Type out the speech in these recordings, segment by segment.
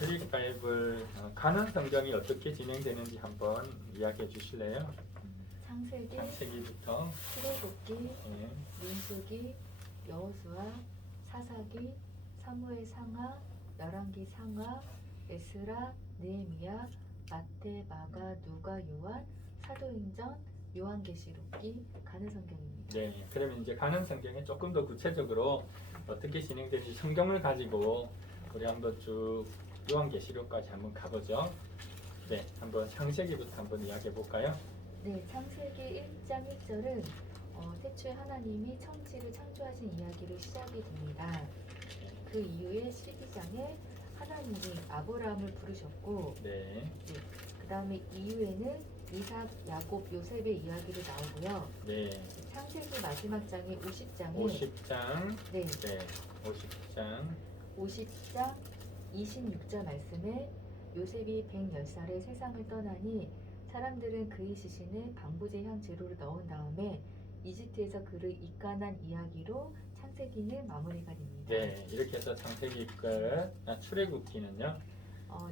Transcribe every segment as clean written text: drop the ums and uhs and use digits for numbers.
트릭 바이블 가는 성경이 어떻게 진행되는지 한번 이야기해 주실래요? 창세기, 창세기부터. 출애굽기, 네. 민수기, 여호수아, 사사기, 사무엘 상하, 열왕기 상하, 에스라, 느헤미야, 마태, 마가, 누가, 요한, 사도행전, 요한계시록기 가는 성경입니다. 네. 그러면 이제 가는 성경에 조금 더 구체적으로 어떻게 진행되는지 성경을 가지고 우리 한번 쭉 요한계시록까지 한번 가보죠. 네. 한번 창세기부터 한번 이야기해 볼까요? 네, 창세기 1장 1절은 태초에 하나님이 천지를 창조하신 이야기로 시작이 됩니다. 그 이후에 12장에 하나님이 아브라함을 부르셨고, 네. 그 다음에 이후에는 이삭, 야곱, 요셉의 이야기로 나오고요. 네. 창세기 마지막 장의 50장에 50장. 네, 네. 50장. 50장 26절 말씀에 요셉이 110살에 세상을 떠나니 사람들은 그의 시신을 방부제 향 재료를 넣은 다음에 이집트에서 그를 입간한 이야기로 창세기는 마무리가 됩니다. 네. 이렇게 해서 창세기 끝. 출애굽기는요?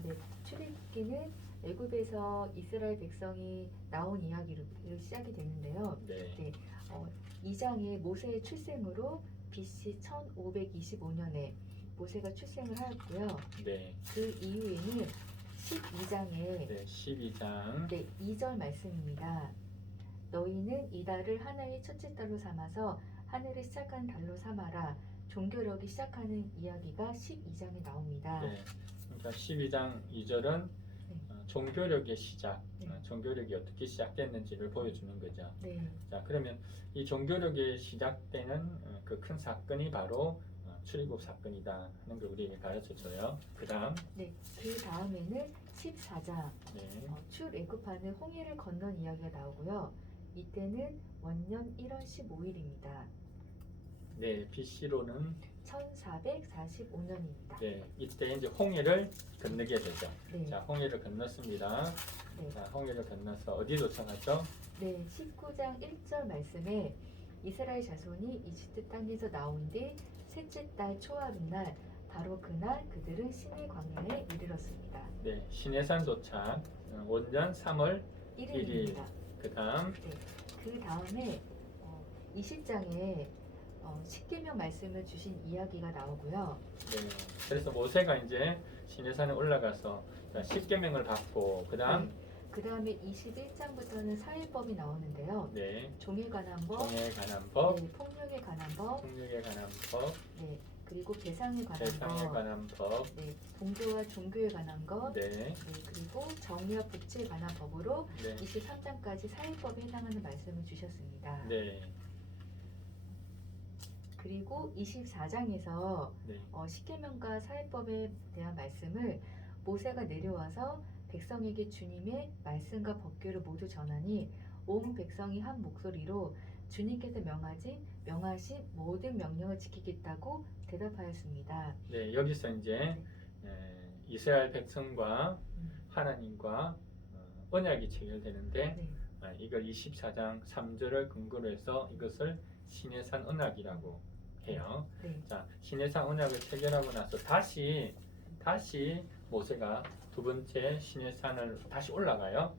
네, 출애굽기는 애굽에서 이스라엘 백성이 나온 이야기로 시작이 되는데요. 네. 네, 2장의 모세의 출생으로 BC 1525년에 모세가 출생을 하였고요. 네. 그 이후에는 12장에 네. 12장. 네, 2절 말씀입니다. 너희는 이 달을 하나의 첫째 달로 삼아서 하늘을 시작한 달로 삼아라. 종교력이 시작하는 이야기가 12장에 나옵니다. 네. 그러니까 12장 2절은 네. 종교력의 시작, 네. 종교력이 어떻게 시작됐는지를 보여주는 거죠. 네, 자, 그러면 이 종교력이 시작되는 그 큰 사건이 바로 출애굽 사건이다 하는 걸 우리에게 가르쳐줘요. 그 다음에는 14장 네. 출애굽하는 홍해를 건넌 이야기가 나오고요. 이때는 원년 1월 15일입니다. 네, BC로는 1445년입니다. 네, 이때 이제 홍해를 건너게 되죠. 네, 자, 홍해를 건넜습니다. 네. 자, 홍해를 건너서 어디 도착하죠? 네, 19장 1절 말씀에 이스라엘 자손이 이집트 땅에서 나온 뒤 셋째 달 초하룻날 바로 그날 그들은 시내 광야에 이르렀습니다. 네, 시내산 도착, 원년 3월 1일입니다. 그 다음. 네, 그 다음에 20장에 십계명 말씀을 주신 이야기가 나오고요. 네, 그래서 모세가 이제 시내산에 올라가서 십계명을 받고 그 다음. 그 다음에 21장부터는 사회법이 나오는데요. 네, 종에 관한 법, 종에 관한 법, 네, 폭력에 관한 법, 폭력에 관한 법, 네, 그리고 배상에 관한 대상에 법, 관한 법. 네, 종교와 종교에 관한 것, 네, 네, 그리고 정의와 복지에 관한 법으로 네, 23장까지 사회법에 해당하는 말씀을 주셨습니다. 네, 그리고 24장에서 네, 십계명과 사회법에 대한 말씀을 모세가 내려와서 백성에게 주님의 말씀과 법규를 모두 전하니 온 백성이 한 목소리로 주님께서 명하신 모든 명령을 지키겠다고 대답하였습니다. 네. 여기서 이제 이스라엘 백성과 하나님과 언약이 체결되는데 네, 이걸 24장 3절을 근거로 해서 이것을 시내산 언약이라고 해요. 네, 자, 시내산 언약을 체결하고 나서 다시 모세가 두 번째 시내산을 다시 올라가요.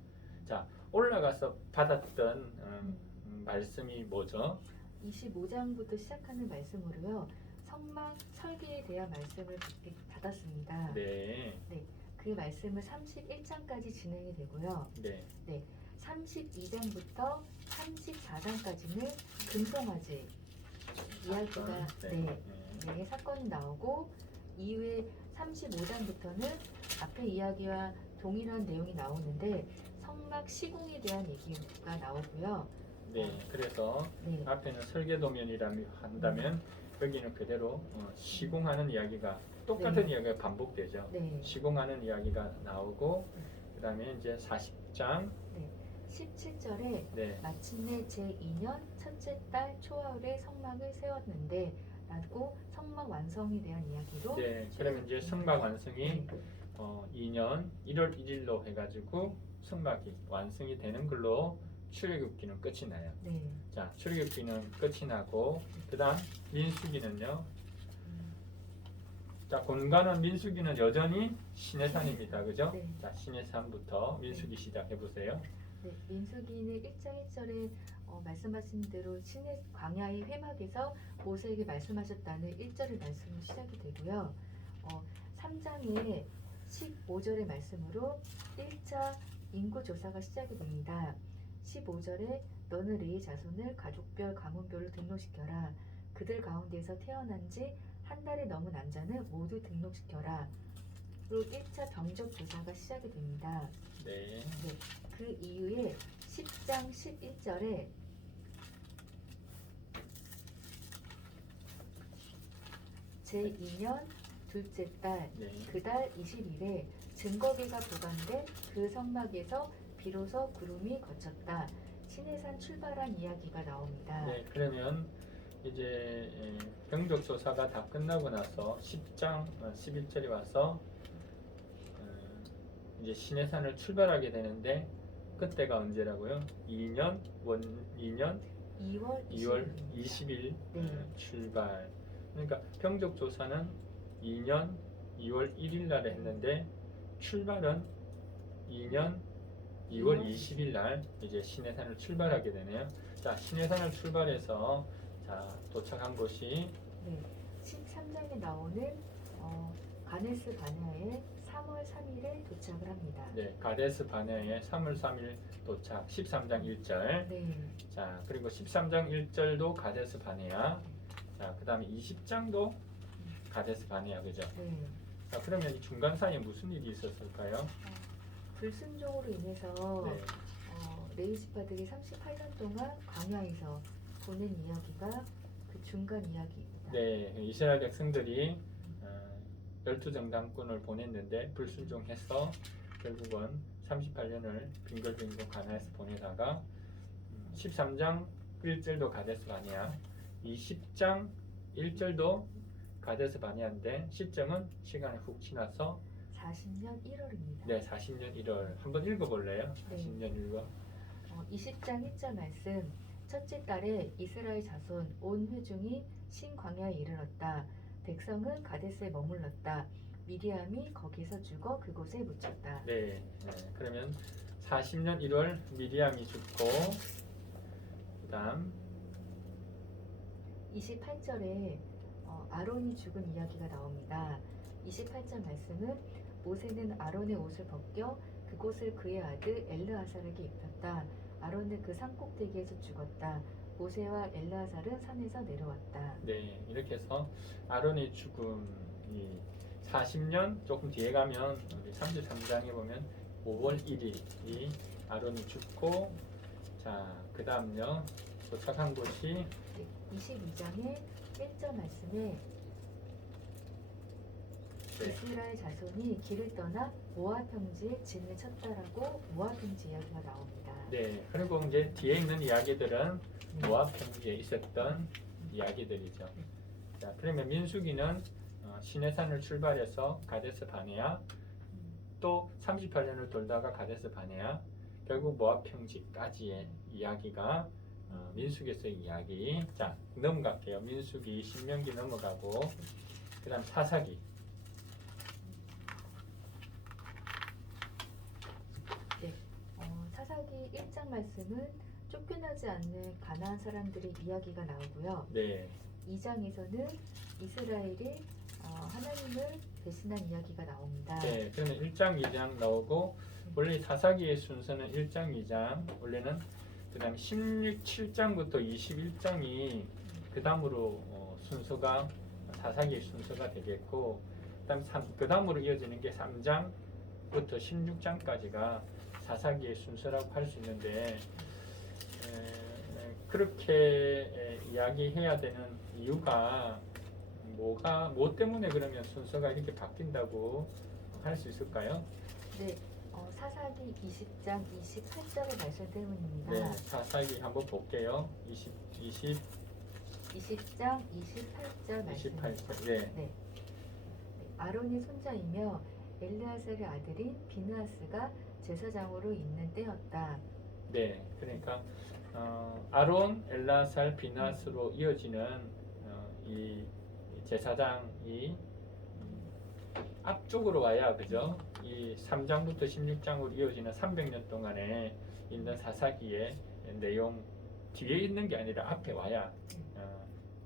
자, 올라가서 받았던 말씀이 뭐죠? 25장부터 시작하는 말씀으로요. 성막 설계에 대한 말씀을 받았습니다. 네, 그 말씀은 31장까지 진행이 되고요. 네, 32장부터 34장까지는 금송아지 이야기가 네, 사건이 나오고 이후에 35장부터는 앞에 이야기와 동일한 내용이 나오는데 성막 시공에 대한 얘기가 나오고요. 네. 그래서 네, 앞에는 설계도면이라고 한다면 여기는 그대로 시공하는 이야기가 똑같은 네. 이야기가 반복되죠. 네, 시공하는 이야기가 나오고 그 다음에 이제 40장. 17절에 네, 마침내 제2년 첫째 달 초하루에 성막을 세웠는데 라고 성막 완성에 대한 이야기로 네. 그러면 이제 성막 완성이 네, 2년 1월 1일로 해가지고 성막이 완성이 되는 걸로 출애굽기는 끝이 나요. 네. 자, 출애굽기는 끝이 나고 그 다음 민수기는요. 자, 본관은 민수기는 여전히 신해산입니다. 그죠? 네. 자, 신해산부터 민수기 시작해 보세요. 네, 민수기는 1장 1절에 말씀하신 대로 신의 광야의 회막에서 모세에게 말씀하셨다는 1절의 말씀으로 시작이 되고요. 3장의 15절의 말씀으로 1차 인구 조사가 시작이 됩니다. 15절에 너는 레위 자손을 가족별 가문별로 등록시켜라. 그들 가운데서 태어난 지 한 달이 넘은 남자는 모두 등록시켜라. 로 1차 병적 조사가 시작이 됩니다. 네. 네, 그 이후에 10장 11절에 제2년 둘째 달 네. 그 달 20일에 증거기가 보관된 그 성막에서 비로소 구름이 걷혔다. 신해산 출발한 이야기가 나옵니다. 네, 그러면 이제 병적 조사가 다 끝나고 나서 10장 11절에 와서 이제 신해산을 출발하게 되는데 그때가 언제라고요? 2년 2년 2월 20일 네. 출발. 그러니까 병적 조사는 2년 2월 1일 날에 했는데 출발은 2년 2월 20일 날 이제 신해산을 출발하게 되네요. 자, 신해산을 출발해서 자, 도착한 곳이 네, 13장에 나오는 가네스 바네아에 3월 3일에 도착을 합니다. 네, 가데스 바네아에 3월 3일 도착. 13장 1절. 네, 자, 그리고 13장 1절도 가데스 바네아. 자, 그다음에 20장도 가데스 바네아. 그죠? 네. 자, 그러면 이 중간 사이에 무슨 일이 있었을까요? 불순종으로 인해서 네. 레위 지파들이 38년 동안 광야에서 보낸 이야기가 그 중간 이야기입니다. 네, 이스라엘 백성들이 12정당군을 보냈는데 불순종해서 결국은 38년을 빙글빙글 가나에서 보내다가 13장 1절도 가데스 바네아, 20장 1절도 가데스 바네아인데 시점은 시간이 훅 지나서 40년 1월입니다. 네, 40년 1월. 한번 읽어볼래요? 네. 40년 1월. 20장 1절 말씀. 첫째 달에 이스라엘 자손 온 회중이 신광야에 이르렀다. 백성은 가데스에 머물렀다. 미리암이 거기서 죽어 그곳에 묻혔다. 네, 그러면 40년 1월 미리암이 죽고 그다음 28절에 아론이 죽은 이야기가 나옵니다. 28절 말씀은 모세는 아론의 옷을 벗겨 그곳을 그의 아들 엘르아살에게 입혔다. 아론은 그 산꼭대기에서 죽었다. 모세와 엘르아살은 산에서 내려왔다. 네, 이렇게 해서 아론의 죽음이 40년 조금 뒤에 가면 우리 33장에 보면 5월 1일이 아론이 죽고 자, 그다음요. 도착한 곳이 22장의 1절 말씀에 네. 이스라엘 자손이 길을 떠나 모압 평지에 진을 쳤다라고 모압 평지 이야기가 나옵니다. 네, 그리고 이제 뒤에 있는 이야기들은 모압 평지에 있었던 이야기들이죠. 자, 그러면 민수기는 시내산을 출발해서 가데스 바네아, 또 38년을 돌다가 가데스 바네아, 결국 모압 평지까지의 이야기가 민수기에서의 이야기. 자, 넘어갈게요. 민수기, 신명기 넘어가고 그다음 사사기. 사사기 1장 말씀은 쫓겨나지 않는 가나안 사람들의 이야기가 나오고요. 네, 2장에서는 이스라엘이 하나님을 배신한 이야기가 나옵니다. 네, 그러면 1장, 2장 나오고 원래 사사기의 순서는 1장, 2장, 원래는 그다음 17장부터 21장이 그 다음으로 순서가 사사기의 순서가 되겠고, 그 다음으로 이어지는 게 3장부터 16장까지가 사사기의 순서라고 할 수 있는데 그렇게 이야기해야 되는 이유가 뭐 때문에 그러면 순서가 이렇게 바뀐다고 할 수 있을까요? 네, 사사기 20장 28절의 말씀 때문입니다. 네, 사사기 한번 볼게요. 20장 28절 말씀. 28절. 네. 네. 아론의 손자이며 엘르아살의 아들인 비느하스가 제사장으로 있는 때였다. 네, 그러니까 아론, 엘라살, 비나스로 이어지는 이 제사장이 앞쪽으로 와야 그죠? 이 3장부터 16장으로 이어지는 300년 동안에 있는 사사기의 내용 뒤에 있는 게 아니라 앞에 와야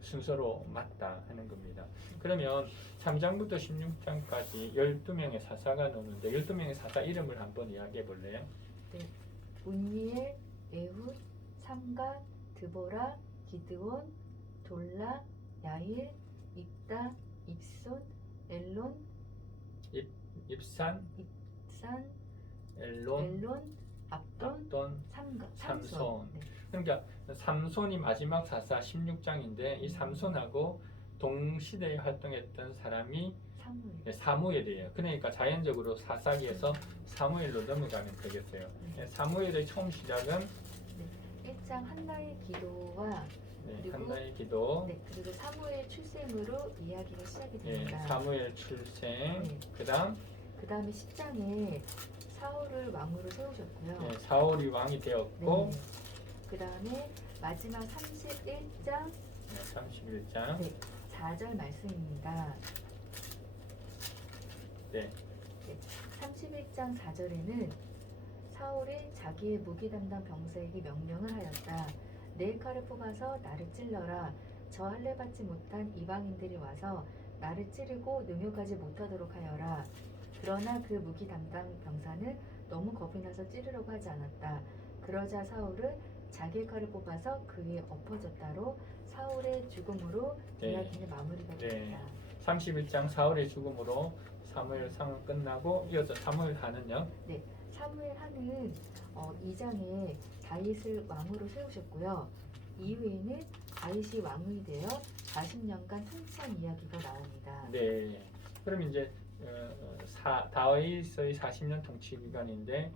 순서로 맞다 하는 겁니다. 그러면 3장부터 16장까지 12명의 사사가 나오는데 12명의 사사 이름을 한번 이야기해 볼래요? 네. 문니엘, 에훗, 삼갓, 드보라, 기드온, 돌라, 야일, 입다, 입손, 엘론, 입산, 산, 엘론, 엘론, 압돈, 압돈, 삼손. 삼손. 네. 그러니까 삼손이 마지막 사사 16장인데 이 삼손하고 동시대에 활동했던 사람이 사무엘. 사무엘이에요. 그러니까 자연적으로 사사기에서 사무엘로 넘어가면 되겠어요. 사무엘의 처음 시작은 1장 한나의 기도와 그리고 한나의 기도, 그리고 사무엘 출생으로 이야기가 시작이 예, 됩니다. 사무엘 출생, 네. 그 다음에 10장에 사울을 왕으로 세우셨고요. 사울이 왕이 되었고, 그 다음에 마지막 31장 31장, 4절 말씀입니다. 네. 31장 4절에는 사울이 자기의 무기 담당 병사에게 명령을 하였다. 내 칼을 뽑아서 나를 찔러라. 저 할례 받지 못한 이방인들이 와서 나를 찌르고 능욕하지 못하도록 하여라. 그러나 그 무기 담당 병사는 너무 겁이 나서 찌르려고 하지 않았다. 그러자 사울은 자기의 칼을 뽑아서 그 위에 엎어졌다로 사울의 죽음으로 이야기는 마무리가 됩니다. 31장 사울의 죽음으로 사무엘 상은 끝나고 이어서 사무엘 하는요. 사무엘 하는 2장에 다윗을 왕으로 세우셨고요. 이후에는 다윗이 왕이 되어 40년간 통치한 이야기가 나옵니다. 네. 그럼 이제 다윗의 40년 통치 기간인데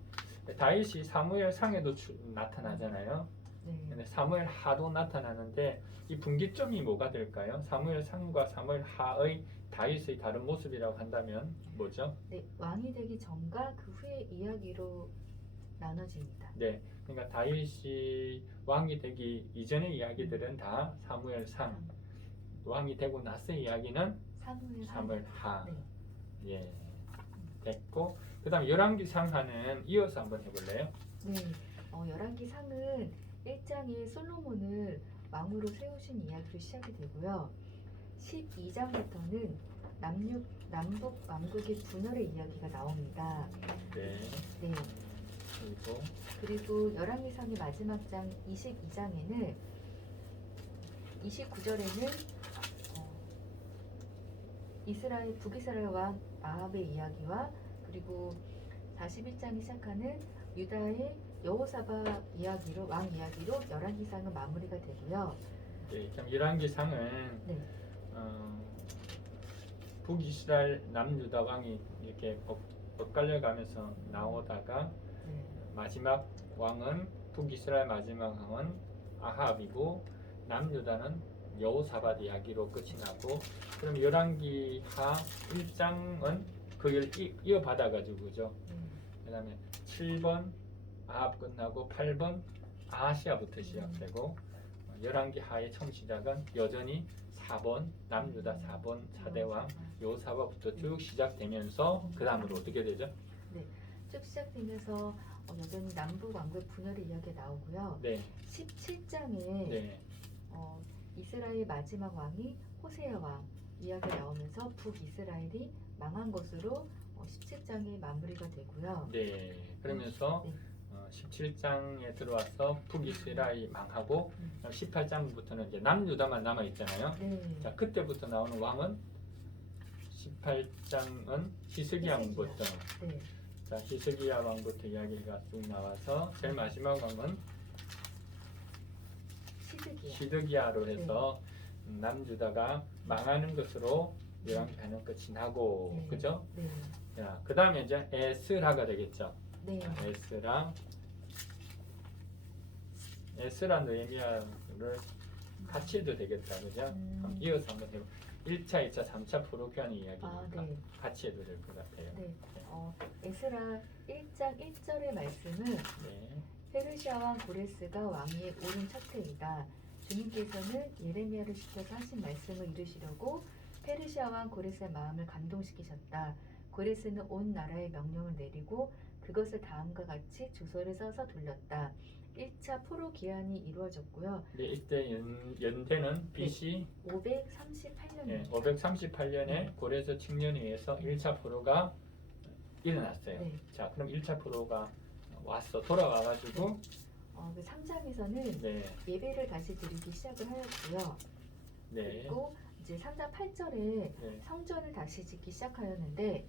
다윗이 사무엘 상에도 나타나잖아요. 근데 사무엘 하도 나타나는데 이 분기점이 뭐가 될까요? 사무엘 상과 사무엘 하의 다윗의 다른 모습이라고 한다면 뭐죠? 왕이 되기 전과 그 후의 이야기로 나눠집니다. 네, 그러니까 다윗이 왕이 되기 이전의 이야기들은 다 사무엘 상, 왕이 되고 나서의 이야기는 사무엘 하. 예, 됐고 그다음 열왕기상하는 이어서 한번 해볼래요? 열왕기상은 1장에 솔로몬을 왕으로 세우신 이야기로 시작이 되고요. 12장부터는 남북 왕국의 분열의 이야기가 나옵니다. 네. 그리고 열왕기상의 마지막 장 22장에는 29절에는 북이스라엘 왕 아합의 이야기와 그리고 41장이 시작하는 유다의 여호사밧 이야기로 왕 이야기로 열왕기상은 마무리가 되고요. 네, 그럼 열왕기상은 북이스라엘 남유다 왕이 이렇게 엇갈려가면서 나오다가 마지막 왕은 북이스라엘 마지막 왕은 아합이고 남유다는 여호사밧 이야기로 끝이 나고 그럼 열왕기하 1장은 그걸 이어받아 가지고 그죠? 그다음에 7번 아합 끝나고 8번 아하시아부터 시작되고 열왕기하의 처음 시작은 여전히 4번 남유다 4번 4대 왕 여호사밧부터 쭉 시작되면서 그 다음으로 어떻게 되죠? 쭉 시작되면서 여전히 남북 왕국의 분열의 이야기가 나오고요. 17장에 이스라엘 마지막 왕이 호세아 왕 이야기가 나오면서 북이스라엘이 망한 것으로 17장이 마무리가 되고요. 그러면서 17장에 들어와서 북이스라엘이 망하고 18장부터는 이제 남유다만 남아 있잖아요. 자, 그때부터 나오는 왕은 18장은 히스기야 왕부터 자, 히스기야 왕부터 이야기가 쭉 나와서 제일 마지막 왕은 시드기야로 해서 남유다가 망하는 것으로 열왕기하는 끝이 나고 그죠? 자, 그 다음에 이제 에스라가 되겠죠. 에스라 느헤미야를 같이 해도 되겠다 그죠? 그럼 이어서 한번 해보 1차, 2차, 3차 프로교하는 이야기니까 같이 해도 될 것 같아요. 에스라 1장 1절의 말씀은 페르시아 왕 고레스가 왕위에 오른 첫 해이다. 주님께서는 예레미야를 시켜서 하신 말씀을 이루시려고 페르시아 왕 고레스의 마음을 감동시키셨다. 고레스는 온 나라에 명령을 내리고 그것을 다음과 같이 주소를 써서 돌렸다. 1차 포로 기한이 이루어졌고요. 네, 이때 연대는 BC 538년입니다. 538년에 고레스 칙년에 의해서 1차 포로가 일어났어요. 네. 자, 그럼 1차 포로가 돌아와가지고 그 3장에서는 네, 예배를 다시 드리기 시작을 하였고요. 네, 그리고 이제 3장 8절에 네, 성전을 다시 짓기 시작하였는데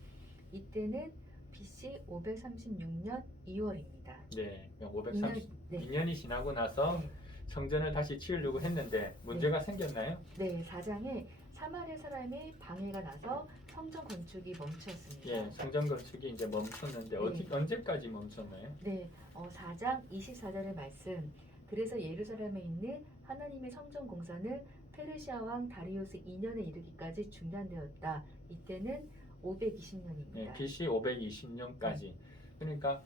이때는 BC 536년 2월입니다. 네, 네. 532년이 지나고 나서 성전을 다시 지으려고 했는데 문제가 생겼나요? 네, 4장에 사마리아 사람이 방해가 나서 성전 건축이 멈췄습니다. 예, 성전 건축이 이제 멈췄는데 네. 언제까지 멈췄나요? 네, 4장 24절의 말씀. 그래서 예루살렘에 있는 하나님의 성전 공사는 페르시아 왕 다리우스 2년에 이르기까지 중단되었다. 이때는 520년입니다. 네, BC 520년까지. 그러니까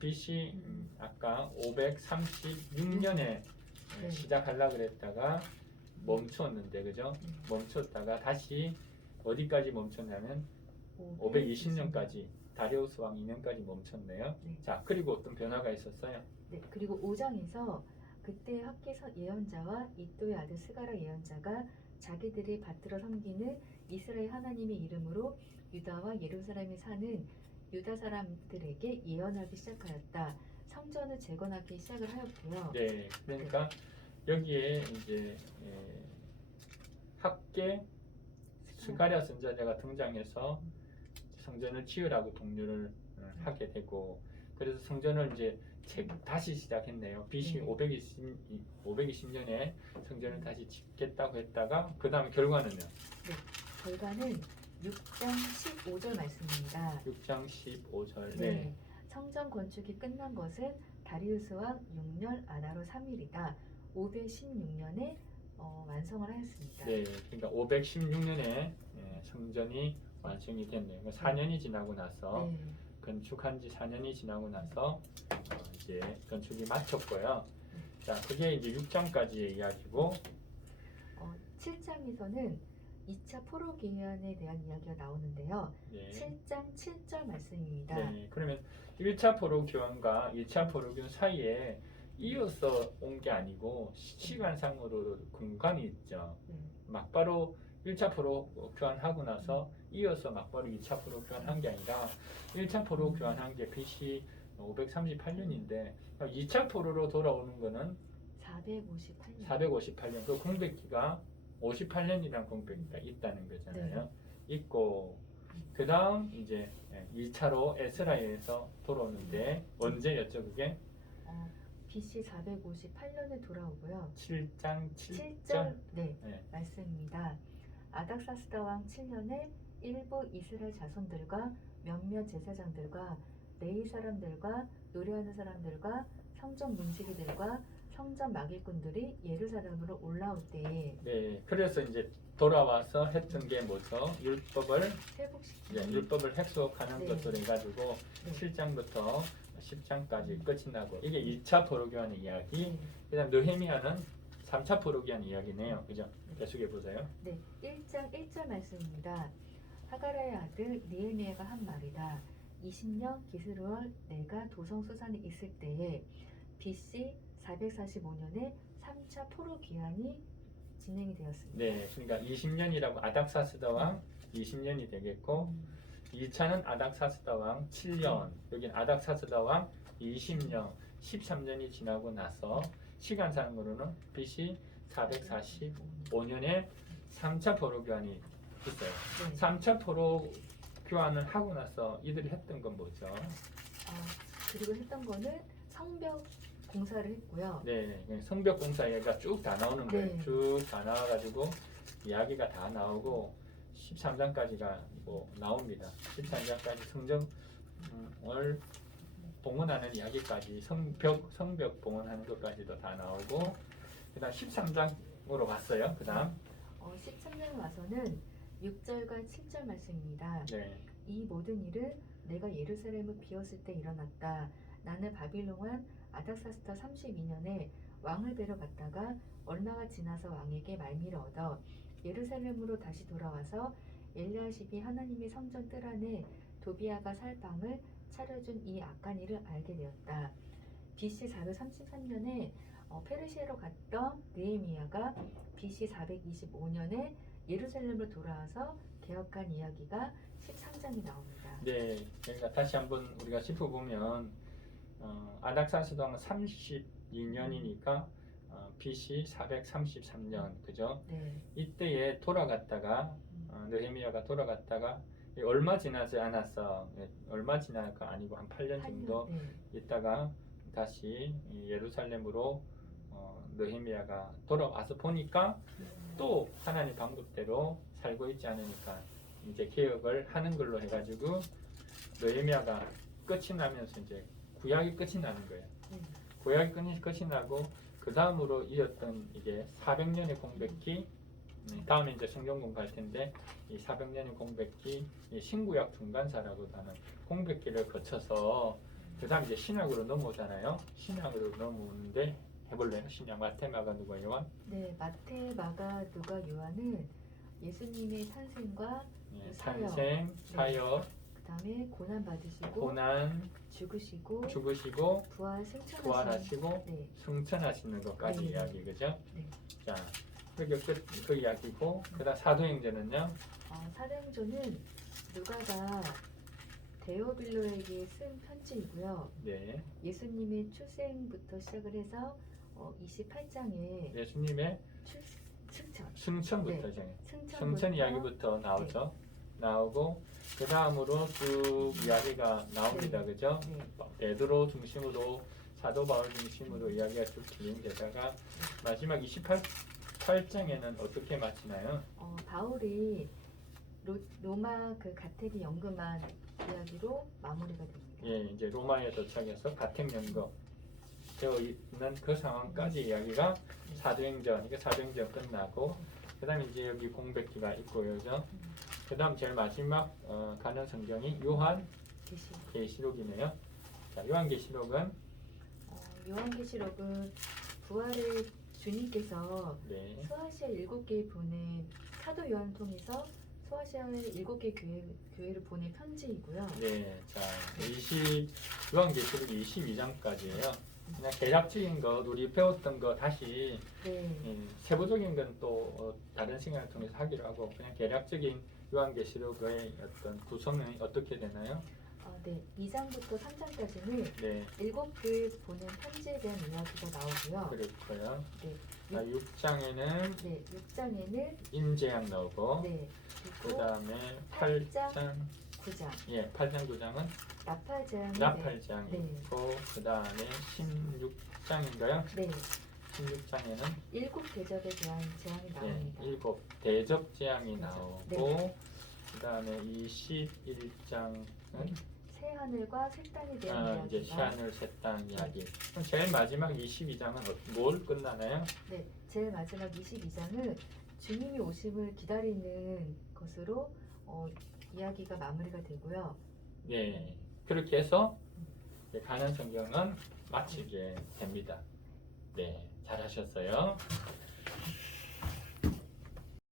BC 아까 536년에 네. 시작하려고 그랬다가 멈췄는데 그죠? 멈췄다가 다시 어디까지 멈췄냐면 520년까지 다리우스 왕 2년까지 멈췄네요. 네. 자, 그리고 어떤 변화가 있었어요? 네, 그리고 5장에서 그때 학계 예언자와 이또의 아들 스가랴 예언자가 자기들이 받들어 섬기는 이스라엘 하나님의 이름으로 유다와 예루살렘에 사는 유다 사람들에게 예언하기 시작하였다. 성전을 재건하기 시작을 하였고요. 네, 그러니까 여기에 이제 학계 스가랴 선지자가 등장해서 성전을 지으라고 독려를 하게 되고, 그래서 성전을 이제 다시 시작했네요. BC 네. 520년에 성전을 다시 짓겠다고 했다가 그 다음 결과는요? 결과는 6장 15절 말씀입니다. 6장 15절. 네. 성전 건축이 끝난 것은 다리우스 왕 6년 아다로 3일이다. 516년에 완성을 하였습니다. 네, 그러니까 516년에 성전이 완성이 됐네요. 4년이 지나고 나서 네. 건축한 지 4년이 지나고 나서 이제 건축이 마쳤고요. 자, 그게 이제 6장까지의 이야기고, 7장에서는 2차 포로 기한에 대한 이야기가 나오는데요. 네. 7장 7절 말씀입니다. 네, 그러면 1차 포로 교환과 2차 포로 교환 사이에 이어서 온 게 아니고 시간상으로 공간이 있죠. 막바로 1차 포로 교환하고 나서 이어서 막바로 2차 포로 교환한 게 아니라 1차 포로 교환한 게 BC 538년인데 2차 포로로 돌아오는 거는 458년. 458년. 그 공백기가 58년이라는 공백기가 있다는 거잖아요. 있고 그 다음 이제 2차로 에스라엘에서 돌아오는데 언제였죠 그게? BC 458년에 돌아오고요. 7장 7절 7절. 네, 네. 말씀입니다. 아닥사스다 왕 7년에 일부 이스라엘 자손들과 몇몇 제사장들과 레위 사람들과 노래하는 사람들과 성전 문지기들과 성전 마길꾼들이 예루살렘으로 올라올 때에 네, 그래서 이제 돌아와서 했던 게 뭐죠? 율법을 회복시키는 율법을 획속하는 네. 것으로 해가지고 네. 7장부터 10장까지 끝이 나고 이게 2차 포로교환의 이야기. 네. 그다음 느헤미야는 3차 포로교환 이야기네요. 그죠? 계속해 보세요. 네, 1장 1절 말씀입니다. 하가라의 아들 느헤미야가 한 말이다. 20년 기스루얼 내가 도성 수산에 있을 때에 BC 445년에 3차 포로 기한이 진행이 되었습니다. 네, 그러니까 20년이라고 아닥사스다 왕 20년이 되겠고 2차는 아닥사스다 왕 7년, 여긴 아닥사스다 왕 20년, 13년이 지나고 나서 시간상으로는 BC 445년에 3차 포로 교환이 있어요. 네. 3차 포로 교환을 하고 나서 이들이 했던 건 뭐죠? 그리고 했던 거는 성벽 공사를 했고요. 네, 성벽 공사 얘기가 쭉 다 나오는 거예요. 네. 쭉 다 나와가지고 이야기가 다 나오고 13장까지가 뭐 나옵니다. 13장까지 성전을 봉헌하는 이야기까지 성벽 봉헌하는 것까지도 다 나오고 그다음 13장으로 갔어요. 그다음 13장 와서는 6절과 7절 말씀입니다. 네, 이 모든 일은 내가 예루살렘을 비웠을 때 일어났다. 나는 바빌론 왕 아닥사스다 32년에 왕을 뵈러 갔다가 얼마가 지나서 왕에게 말미를 얻어 예루살렘으로 다시 돌아와서 엘리야십이 하나님의 성전 뜰 안에 도비아가 살 방을 차려준 이 악한 일을 알게 되었다. BC 433년에 페르시아로 갔던 느헤미야가 BC 425년에 예루살렘으로 돌아와서 개혁한 이야기가 13장에 나옵니다. 네, 그러니까 다시 한번 우리가 짚어보면 아닥사스 왕은 32년이니까 BC 433년, 그죠? 네. 이때에 돌아갔다가 느헤미야가 돌아갔다가 얼마 지나지 않았어. 얼마 지나가 아니고 한 8년 정도 네. 있다가 다시 예루살렘으로 느헤미야가 돌아와서 보니까 또 하나님 방법대로 살고 있지 않으니까 이제 개혁을 하는 걸로 해가지고 느헤미야가 끝이 나면서 이제 구약이 끝이 나는 거예요. 구약이 끝이 나고 그 다음으로 이었던 이게 400년의 공백기, 다음에 이제 성경 공부할 텐데 이 400년의 공백기, 이 신구약 중간사라고 하는 공백기를 거쳐서 그 다음 이제 신약으로 넘어오잖아요. 신약으로 넘어오는데 해볼래요? 신약 마태, 마가, 누가, 요한? 네, 마태, 마가, 누가, 요한은 예수님의 탄생과 탄생, 사역, 그다음에 고난 받으시고 고난, 죽으시고 죽으시고 부활하시고 네. 승천하시는 것까지 네. 이야기, 그죠? 네. 자, 그게 그 이야기고 그다음 사도행전은요? 사도행전은 누가가 데오빌로에게 쓴 편지이고요. 네, 예수님의 출생부터 시작을 해서 28장에 예수님의 승천부터 네. 승천 이야기부터 나오죠. 나오고 그 다음으로 쭉 이야기가 나옵니다, 네. 그죠? 네. 베드로 중심으로 사도 바울 중심으로 이야기가 쭉 진행되다가 마지막 28장에는 어떻게 마치나요? 바울이 로마 그 가택이 연금한 이야기로 마무리가 됩니다. 예, 이제 로마에 도착해서 가택 연금 되어 있는 그 상황까지 이야기가 사도행전, 이게 사도행전 끝나고 그 다음에 이제 여기 공백기가 있고요, 그죠? 그 다음 제일 마지막 가는 성경이 요한계시록이네요. 자, 요한계시록은 요한계시록은 부활의 주님께서 네, 소아시아 7개에 보낸 사도 요한을 통해서 소아시아의 7개 교회를 보낸 편지이고요. 네, 자, 요한계시록 22장까지예요. 그냥 대략적인 것, 우리 배웠던 거 다시 네. 세부적인 건 또 다른 시간을 통해서 하기로 하고 그냥 대략적인 요한계시록의 어떤 구성은 어떻게 되나요? 네. 2장부터 3장까지는 네, 7교회 보낸 편지에 대한 이야기가 나오고요. 그렇고요. 네. 자, 6장에는 네. 6장에는 임재양 나오고 네. 그 그리고 다음에 8장, 8장, 9장 예, 8장 9장은 나팔장이 나팔장이 네. 있고 그 다음에 16장인가요? 네. 16장에는 7 대접에 대한 제안이 나옵니다. 7 대접 재앙이 대접. 나오고 네. 그 다음에 21장은 새 하늘과 새 땅에 대한 이제 이야기가 시안을 셋단 이야기. 그럼 제일 마지막 22장은 뭘 끝나나요? 네, 제일 마지막 22장은 주님이 오심을 기다리는 것으로 이야기가 마무리가 되고요. 네, 그렇게 해서 이제 가는 성경은 마치게 됩니다. 네, 잘하셨어요.